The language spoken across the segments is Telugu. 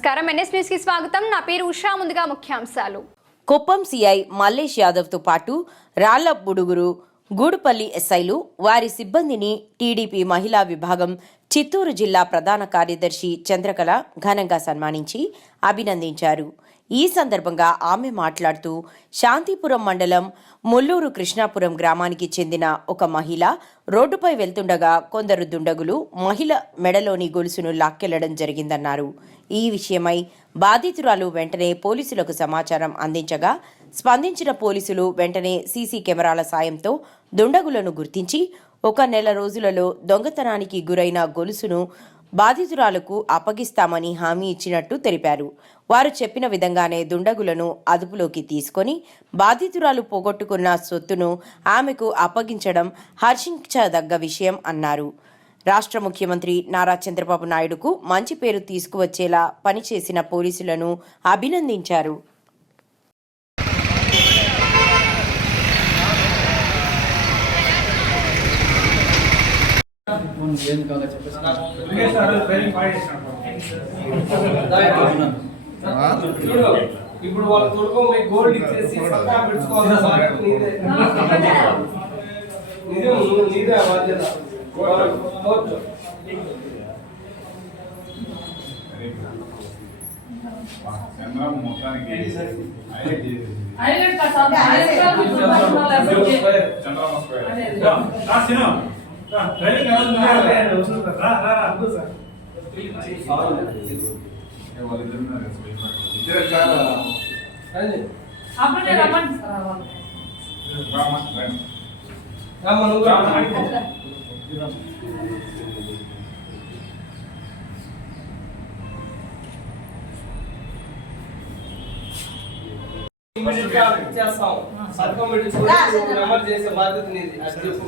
నమస్కారం. ఎన్ఎస్ న్యూస్కి స్వాగతం. నా పేరు ఉషా. ముందుగా ముఖ్యాంశాలు. కుప్పం సిఐ మల్లేష్ యాదవ్తో పాటు రాళ్ళ బుడుగురు గూడుపల్లి ఎస్ఐలు వారి సిబ్బందిని టీడీపీ మహిళా విభాగం చిత్తూరు జిల్లా ప్రధాన కార్యదర్శి చంద్రకళ ఘనంగా సన్మానించి అభినందించారు. ఈ సందర్భంగా ఆమె మాట్లాడుతూ శాంతిపురం మండలం ముల్లూరు కృష్ణాపురం గ్రామానికి చెందిన ఒక మహిళ రోడ్డుపై వెళ్తుండగా కొందరు దుండగులు మహిళ మెడలోని గొలుసును లాక్కెళ్ళడం జరిగిందన్నారు. ఈ విషయమై బాధితురాలు వెంటనే పోలీసులకు సమాచారం అందించగా స్పందించిన పోలీసులు వెంటనే సీసీ కెమెరాల సాయంతో దుండగులను గుర్తించి ఒక నెల రోజులలో దొంగతనానికి గురైన గొలుసును బాధితురాలకు అప్పగిస్తామని హామీ ఇచ్చినట్టు తెలిపారు. వారు చెప్పిన విధంగానే దుండగులను అదుపులోకి తీసుకొని బాధితురాలు పోగొట్టుకున్న సొత్తును ఆమెకు అప్పగించడం హర్షించదగ్గ విషయం అన్నారు. రాష్ట్ర ముఖ్యమంత్రి నారా చంద్రబాబు నాయుడుకు మంచి పేరు తీసుకువచ్చేలా పనిచేసిన పోలీసులను అభినందించారు. ఇప్పుడు వాళ్ళ తొడుకో మీ గోల్డ్ ఇచ్చేసి పక్కా పెట్టుకోవాలి నీదే నీదే నీదే బాధ్యత పోవచ్చు చంద్రం మొత్తానికి చంద్రమ్మ స్క్వేర్. అదే ఏ వాళ్ళిద్దరు ఉన్నారు కదా, స్పెషల్ వర్కర్స్. ఇద్దరే చాలా అప్పుడే రమ్మని సార్ వాళ్ళు. రామ, రండి. రామ్మ నువ్వు రామ్మ, రా. రండి. ఇమ్మీడియట్ గా ఇచ్చేస్తాం పథకం పెట్టి నెంబర్ చేసే బాధ్యత నీది అది చెప్పు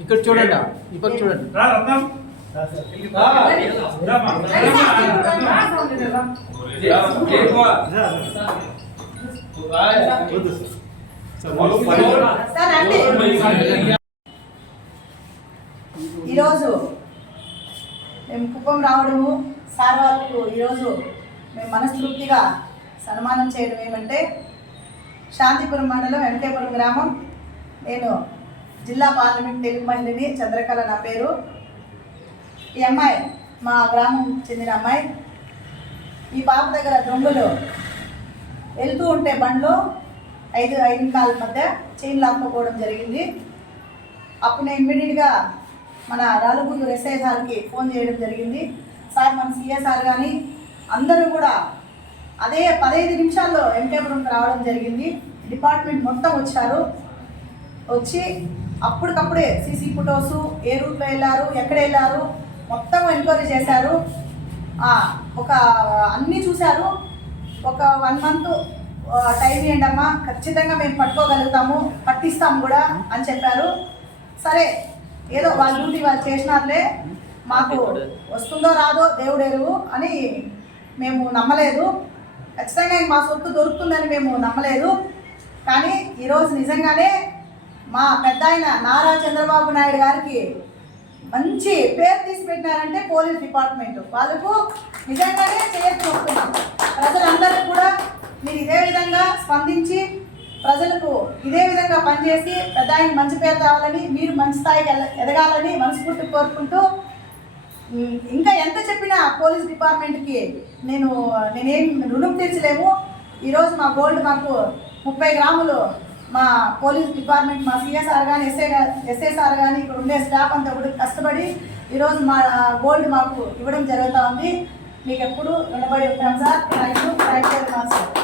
ఇక్కడ చూడండి పక్క చూడండి. ఈరోజు మేము కుప్పం రావడము సార్ వాళ్ళకు ఈరోజు మేము మనస్ఫూర్తిగా సన్మానం చేయడం ఏమంటే శాంతిపురం మండలం వెంకటేపురం గ్రామం. నేను జిల్లా పార్లమెంట్ తెలుగు మహిళని చంద్రకళ నా పేరు. ఈ అమ్మాయి మా గ్రామం చెందిన అమ్మాయి ఈ పాప దగ్గర దొంగలు వెళ్తూ ఉంటే బండ్లో ఐదు ఐదు కాల మధ్య చైన్ లాక్కపోవడం జరిగింది. అప్పుడు నేను ఇమ్మీడియట్గా మన రాలుగుండు ఎస్ఐ సార్కి ఫోన్ చేయడం జరిగింది. సార్ మన సిఏ సార్ కానీ అందరూ కూడా అదే పదహైదు నిమిషాల్లో ఎంకేపురంకి రావడం జరిగింది. డిపార్ట్మెంట్ మొత్తం వచ్చారు. వచ్చి అప్పటికప్పుడే సీసీ ఫొటోస్ ఏ రూట్లో వెళ్ళారు ఎక్కడ వెళ్ళారు మొత్తం ఎంక్వైరీ చేశారు. ఒక అన్నీ చూశారు. ఒక వన్ మంత్ టైం ఇవ్వండి అమ్మా. ఖచ్చితంగా మేము పట్టుకోగలుగుతాము. పట్టిస్తాము కూడా అని చెప్పారు. సరే ఏదో వాళ్ళ డ్యూటీ వాళ్ళు చేసినారులే. మాకు వస్తుందో రాదో దేవుడేరు అని మేము నమ్మలేదు. ఖచ్చితంగా మా సొత్తు దొరుకుతుందని మేము నమ్మలేదు. కానీ ఈరోజు నిజంగానే మా పెద్ద ఆయన నారా చంద్రబాబు నాయుడు గారికి మంచి పేరు తీసి పెట్టినారంటే పోలీస్ డిపార్ట్మెంట్. వాళ్ళకు నిజంగానే చేయొచ్చు వస్తున్నాం ప్రజలందరూ కూడా మీరు ఇదే విధంగా స్పందించి ప్రజలకు ఇదే విధంగా పనిచేసి పెద్ద ఆయన మంచి పేరు తేవాలని మీరు మంచి స్థాయికి ఎదగాలని మనస్ఫూర్తి కోరుకుంటూ ఇంకా ఎంత చెప్పినా పోలీస్ డిపార్ట్మెంట్కి నేను నేనేం రుణం తీర్చలేము. ఈరోజు మా గోల్డ్ మాకు ముప్పై గ్రాములు మా పోలీస్ డిపార్ట్మెంట్ మా సిఎస్ఆర్ కానీ ఎస్ఐ ఎస్ఏసార్ కానీ ఇక్కడ ఉండే స్టాఫ్ అంతా కూడా కష్టపడి ఈరోజు మా గోల్డ్ మాకు ఇవ్వడం జరుగుతూ ఉంది. మీకు ఎప్పుడు రుణపడి ఉంటాం sir. Thank you thank you sir.